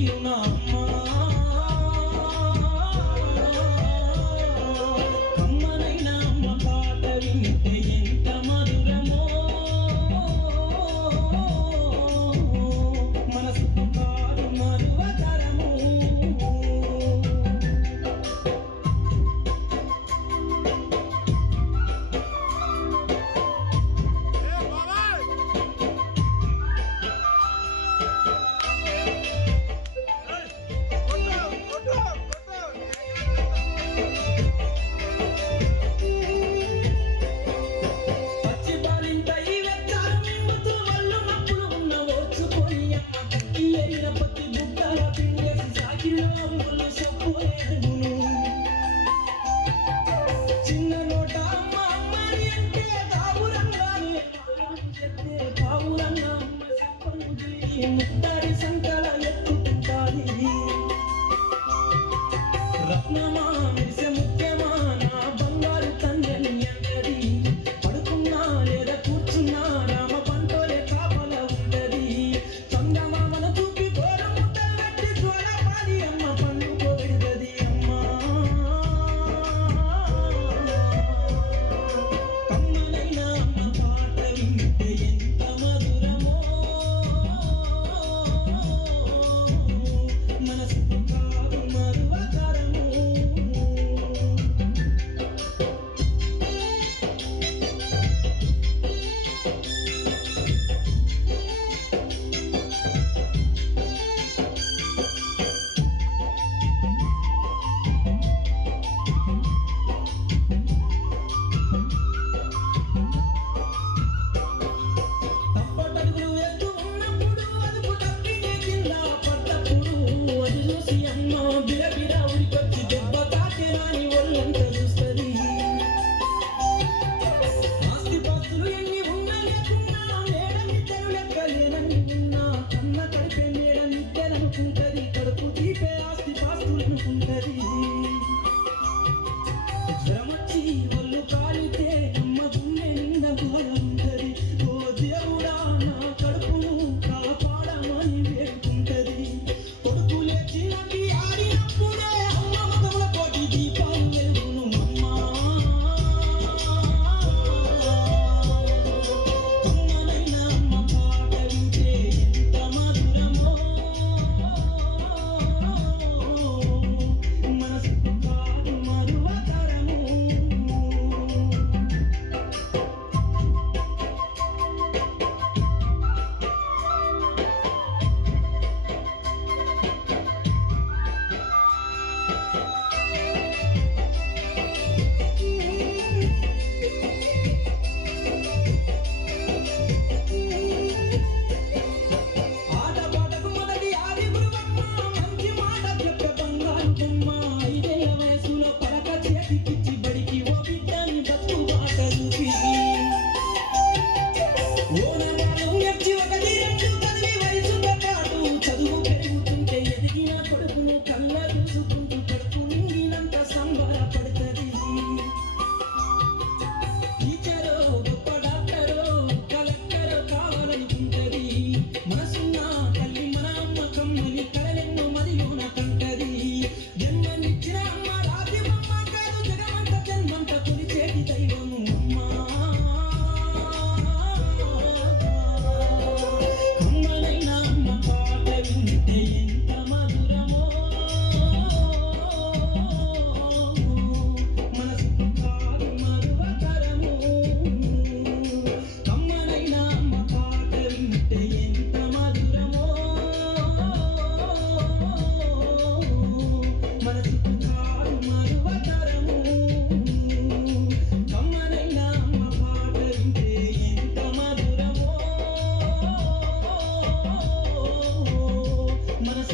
తీరునా అమ్మా కమ్మనైనా అమ్మ పాట వింటే ఎంత మధురమో మనసుకు కాదు మరువతరము చిన్న నోట అమ్మ అమ్మని అంటే బావురంగానే చెప్తే బావురంగా అమ్మ చెప్పండి ముద్దాడి సంకల ఎత్తుకుంటాది రత్నమా మెరిసే ముత్యమా నా బంగారు తండ్రిని అంటది పడుకున్నా లేదా కూర్చున్నా రామ పంటోలే కాపల ఉంటది చందమామన చూపి గోర ముద్దలు పెట్టి జ్వరపాలి అమ్మ పండుకోబెడతది అమ్మా కమ్మనైనా అమ్మ పాట వింటే ఎంత మధురమో మనసుకు కాదు మరువతరము తప్పటడుగులు వేస్తూ ఉన్నప్పుడు అదుపు తప్పినే కింద పడ్డప్పుడు అది చూసి అమ్మ బిరబిర ఉరికొచ్చి దెబ్బ తాకేనాని ఒళ్ళంతా చూస్తుంది ఆస్తిపాస్తులు ఎన్ని ఉన్నా లేకున్నా మేడ నిద్దరు లెక్కలేనని ఉన్నా కన్న కడిపే మేడ నిద్దరనుకుంటది కడుపు తీపే ఆస్తిపాస్తులు అనుకుంటది జ్వరమొచ్చి ఒళ్ళు కాలితే అమ్మ గుండె నిండా బాధ ఉంటది ఓ దేవుడా నా కడుపును కాపాడమని వేడుకుంటది కొడుకు లేచి నవ్వి ఆడినప్పుడే అమ్మ ముఖంలో కోటి దీపాలు వెలుగును అమ్మా కమ్మనైనా అమ్మ పాట వింటే ఎంత మధురమో మనసుకు కాదు మరువతరము ఆటపాటకు మొదటి ఆది గురువమ్మ మంచి మాట చెప్పే బంగారు బొమ్మ ఐదేళ్ల వయసులో పలక చేతికిచ్చి బడికి ఓ బిడ్డని బతుకు బాట చూపి ఓనగాలు నేర్చి ఒకటి రెండు చదివి వయసుతో పాటు చదువు పెరుగుతుంటే ఎదిగిన కొడుకును కళ్ళ చూసుకుంటూ కడుపు నిండినంత సంబరపడుతుంది టీచరో గొప్ప డాక్టరో కలెక్టరో కావాలనుకుంటది మనసున్న తల్లి మన అమ్మ కమ్మని కలలెన్నో మదిలోన కంటది జన్మనిచ్చిన అమ్మ రాతి బొమ్మ కాదు జగమంత జన్మంత కొలిచేటి దైవము అమ్మా కమ్మనైనా అమ్మ పాట వింటే ఎంత మధురమో మనసుకు కాదు మరువతరము కమ్మనైనా అమ్మ పాట వింటే ఎంత మధురమో మనసుకు కాదు మరువతరము కమ్మనైనా అమ్మ పాట వింటే ఎంత మధురమో మనసు